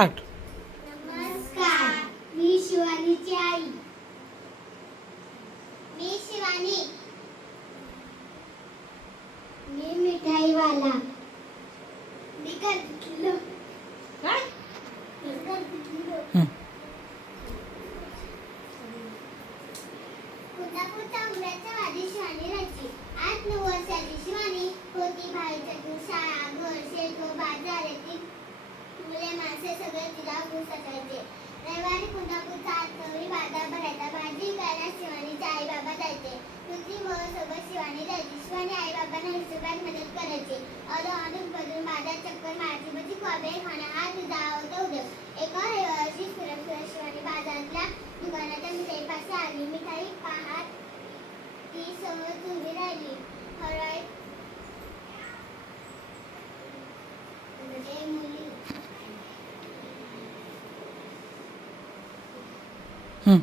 आठ. नमस्कार मी शिवानीची आई. मी शिवानी. मी मिठाईवाला. मी गर्दीतलो काय? मी गर्दीतलो. कुणाकुठं उन्हाच्या आधी शिवानी राहायची. आठ नऊ वर्षाची शिवानी होती. दूर शाळा घर शेत बाजार येथील मुले माणसे सगळे तिला खूप सकायचे रविवारी कुंदापूरचा आठवडी बाजार भरायचा. भाजी करायला शिवानीचे आई बाबा जायचे. तुझी व सोबत शिवानी जायची. शिवानी आई बाबांना हिशोबात मदत करायची. अरे अनुक बदलून बाजार चक्कर मारायची म्हणजे कॉबे खाणं हा तुझा आवडता उद्योग ए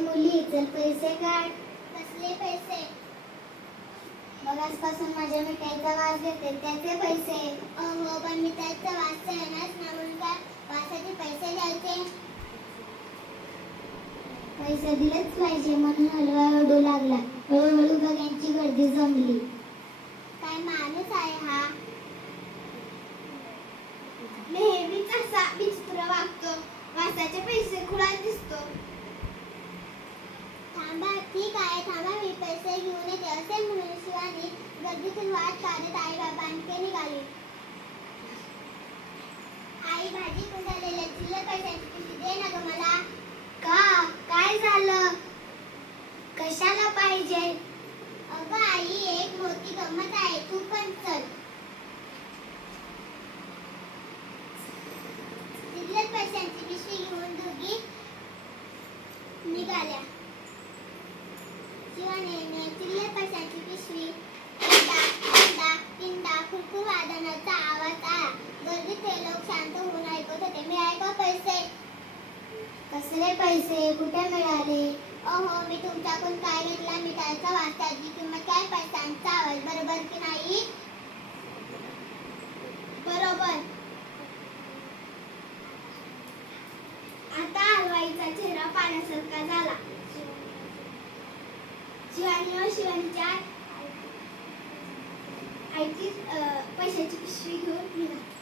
मुली चल पैसे काढ. कसले पैसे? मग आजपासून माझ्या मिठाईचा वास घेते त्याचे पैसे. अहो पण मिठाईचा वास ना वासाचे पैसे द्यायचे. पैसे दिलेच पाहिजे म्हणून हलवा ओढू लागला. हळूहळू बघ्यांची गर्दी जमली. काय माणूस आहे हा? नेहमीच असा विचित्र वागतो. वासाचे पैसे खुळा दिसतो. थांबा ठीक आहे थांबा मी पैसे घेऊन येते. असे म्हणून शिवानी गर्दीतून वाट काढत आई बाबांकडे निघाली. आई भाजी कुंडालेल्या चिल्लर पैशांची पिशवी दे ना ग मला. का काय झालं कशाला पाहिजे अगं आई एक मोठी गंमत आहे तू पण चल चिल्लर पैशांची पिशवी घेऊन दोघी निघाल्या शिवाने चिल्लर पैशांची पिशवी किंदा किंदा किंदा खुरखुर वादनाचा आवाज आला गर्दीतले लोक शांत होऊन ऐकत होते मिळाले का पैसे असले पैसे कुठे मिळाले? अहो मी तुमच्याकडून काय घेतला? मिठाईचा वास किंमत काय? पैशांचा आवाज बरोबर की नाही? बरोबर. आता हलवाईचा चेहरा पाण्यासारखा झाला. शिवानी व शिवानीच्या आईची पैशाची पिशवी घेऊन निघाली.